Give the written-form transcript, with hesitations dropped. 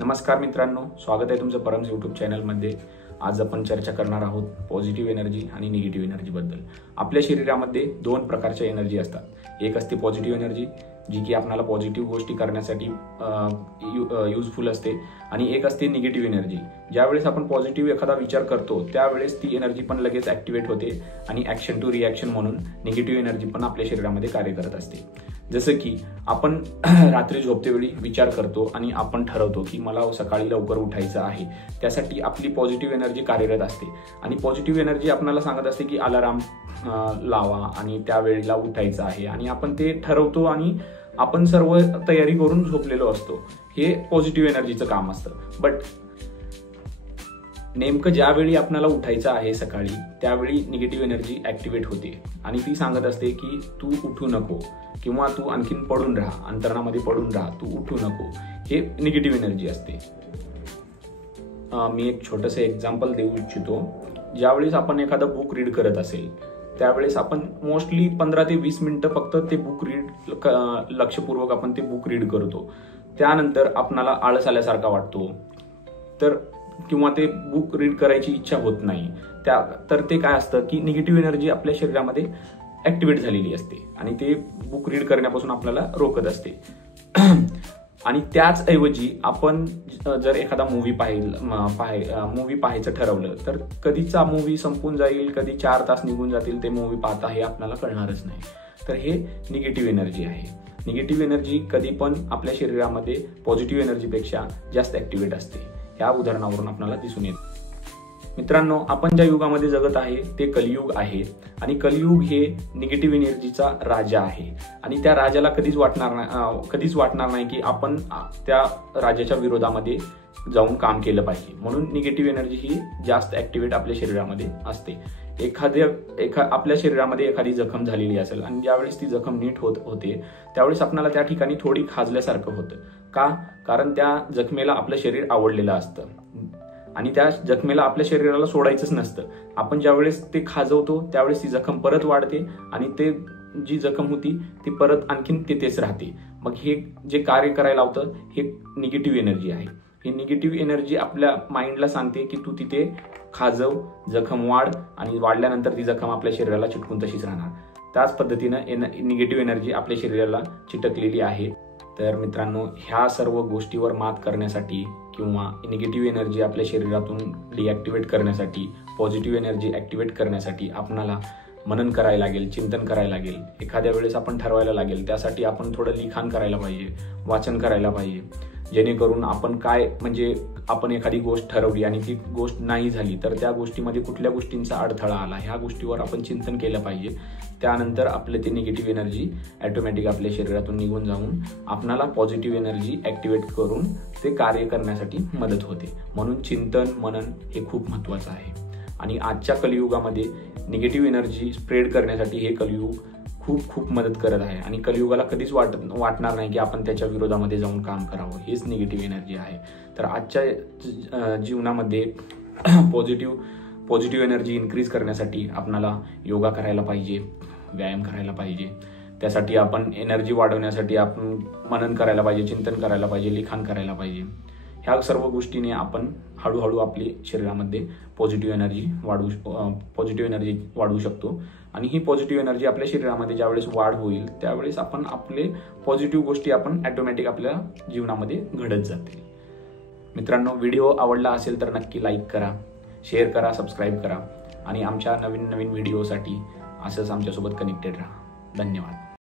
नमस्कार मित्रांनो, स्वागत आहे तुमचं परम्स यूट्यूब चॅनलमध्ये। आज आपण चर्चा करणार आहोत पॉझिटिव्ह एनर्जी आणि निगेटिव्ह एनर्जी बद्दल। आपल्या शरीरामध्ये दोन प्रकारच्या एनर्जी असतात। एक असते पॉझिटिव्ह एनर्जी, जी की आपल्याला पॉझिटिव्ह गोष्टी करण्यासाठी युजफुल असते, आणि एक असते निगेटिव्ह एनर्जी। ज्यावेळेस आपण पॉझिटिव्ह एखादा विचार करतो त्यावेळेस ती एनर्जी पण लगेच ऍक्टिव्हेट होते आणि ऍक्शन टू रिॲक्शन म्हणून निगेटिव्ह एनर्जी पण आपल्या शरीरामध्ये कार्य करत असते। जसं की आपण रात्री झोपतेवेळी विचार करतो आणि आपण ठरवतो की मला सकाळी लवकर उठायचं आहे, त्यासाठी आपली पॉझिटिव्ह एनर्जी कार्यरत असते। आणि पॉझिटिव्ह एनर्जी आपल्याला सांगत असते की अलार्म लावा आणि त्या वेळेला उठायचं आहे, आणि आपण ते ठरवतो आणि आपण सर्व तयारी करून झोपलेलो असतो। हे पॉझिटिव्ह एनर्जीचं काम असतं। बट नेमकं ज्यावेळी आपल्याला उठायचं आहे सकाळी, त्यावेळी निगेटिव्ह एनर्जी ऍक्टिव्हेट होते आणि ती सांगत असते की तू उठू नको, किंवा तू आणखीन पडून राहा, अंतरणामध्ये पडून राहा, तू उठू नको। हे निगेटिव्ह एनर्जी असते। मी एक छोटंसं एक्झाम्पल देऊ इच्छितो। ज्यावेळेस आपण एखादं बुक रीड करत असेल, त्यावेळेस आपण मोस्टली 15 ते 20 मिनिटं फक्त ते बुक लक्षपूर्वक आपण ते बुक रीड करतो। त्यानंतर आपणाला आळस आल्यासारखा वाटतो, तर किंवा ते बुक रीड करायची इच्छा होत नाही। तर ते काय असतं की निगेटिव्ह एनर्जी आपल्या शरीरामध्ये ऍक्टिव्हेट झालेली असते आणि ते बुक रीड करण्यापासून आपल्याला रोखत असते। आणि त्याच ऐवजी आपण जर एखादा मूवी पाहायचं ठरवलं, तर कधीचा मूवी संपून जाईल, कधी 4 तास निघून जातील ते मूवी पाहता हे आपल्याला कळणारच नाही। तर हे निगेटिव्ह एनर्जी आहे। निगेटिव्ह एनर्जी कधी पण आपल्या शरीरामध्ये पॉझिटिव्ह एनर्जीपेक्षा जास्त ऍक्टिव्हेट असते। ह्या उदाहरणावरून आपल्याला दिसून येते। मित्रांनो, आपण ज्या युगामध्ये जगत आहे ते कलियुग आहे, आणि कलियुग हे निगेटिव्ह एनर्जीचा राजा आहे। आणि त्या राजाला कधीच वाटणार नाही की आपण त्या राजाच्या विरोधामध्ये जाऊन काम केलं पाहिजे। म्हणून निगेटिव्ह एनर्जी ही जास्त ऍक्टिव्हेट आपल्या शरीरामध्ये असते। आपल्या शरीरामध्ये एखादी जखम झालेली असेल आणि ज्यावेळेस ती जखम नीट होते, त्यावेळेस आपल्याला त्या ठिकाणी थोडी खाजल्यासारखं होतं। का? कारण त्या जखमेला आपलं शरीर आवडलेलं असतं आणि त्या जखमेला आपल्या शरीराला सोडायचंच नसतं। आपण ज्यावेळेस ते खाजवतो त्यावेळेस ती जखम परत वाढते आणि ते जी जखम होती ती परत आणखीन तेच राहते। मग हे जे कार्य करायला लावतं हे निगेटिव्ह एनर्जी आहे। ही निगेटिव्ह एनर्जी आपल्या माइंडला सांगते की तू तिथे खाजव, जखम वाढ, आणि वाढल्यानंतर ती जखम आपल्या शरीराला चिटकून तशीच राहणार। त्याच पद्धतीनं निगेटिव्ह एनर्जी आपल्या शरीराला चिटकलेली आहे। तर मित्रांनो, ह्या सर्व गोष्टीवर मात करण्यासाठी किंवा निगेटिव्ह एनर्जी आपल्या शरीरातून डिॲक्टिव्हेट करण्यासाठी, पॉझिटिव्ह एनर्जी ऍक्टिव्हेट करण्यासाठी आपणाला मनन करायला लागेल, चिंतन करायला लागेल। एखाद्या वेळेस आपण ठरवायला लागेल, त्यासाठी आपण थोडं लिखाण करायला पाहिजे, वाचन करायला पाहिजे, जेणेकरून आपण एखादी गोष्ट ठरवली आणि ती गोष्ट नाही झाली तर त्या गोष्टीमध्ये कुठल्या गोष्टींचा अडथळा आला, ह्या गोष्टीवर आपण चिंतन केलं पाहिजे। त्यानंतर आपले ते निगेटिव्ह एनर्जी ऑटोमॅटिक आपल्या शरीरातून निघून जाऊन आपणाला पॉझिटिव्ह एनर्जी ऍक्टिव्हेट करून ते कार्य करण्यासाठी मदत होते। म्हणून चिंतन, मनन हे खूप महत्त्वाचं आहे। आणि आजच्या कलियुगामध्ये निगेटिव्ह एनर्जी स्प्रेड करण्यासाठी हे कलियुग खूप मदत करत आहे, आणि कलियुगाला कधीच वाटणार नाही की आपण त्याच्या विरोधामध्ये जाऊन काम करावं। हेच निगेटिव्ह एनर्जी आहे। तर आजच्या जीवनामध्ये पॉझिटिव्ह एनर्जी इन्क्रीज करण्यासाठी आपल्याला योगा करायला पाहिजे, व्यायाम करायला पाहिजे। त्यासाठी आपण एनर्जी वाढवण्यासाठी आपण मनन करायला पाहिजे, चिंतन करायला पाहिजे, लिखाण करायला पाहिजे। ह्या सर्व गोष्टीने आपण हळूहळू आपली शरीरामध्ये पॉझिटिव्ह एनर्जी वाढवू शकतो। आणि ही पॉझिटिव्ह एनर्जी आपल्या शरीरामध्ये ज्यावेळेस वाढ होईल त्यावेळेस आपण आपले पॉझिटिव्ह गोष्टी आपण ऑटोमॅटिक आपल्या जीवनामध्ये घडत जातील। मित्रांनो, व्हिडिओ आवडला असेल तर नक्की लाईक करा, शेअर करा, सबस्क्राईब करा, आणि आमच्या नवीन व्हिडिओसाठी असंच आमच्यासोबत कनेक्टेड राहा। धन्यवाद।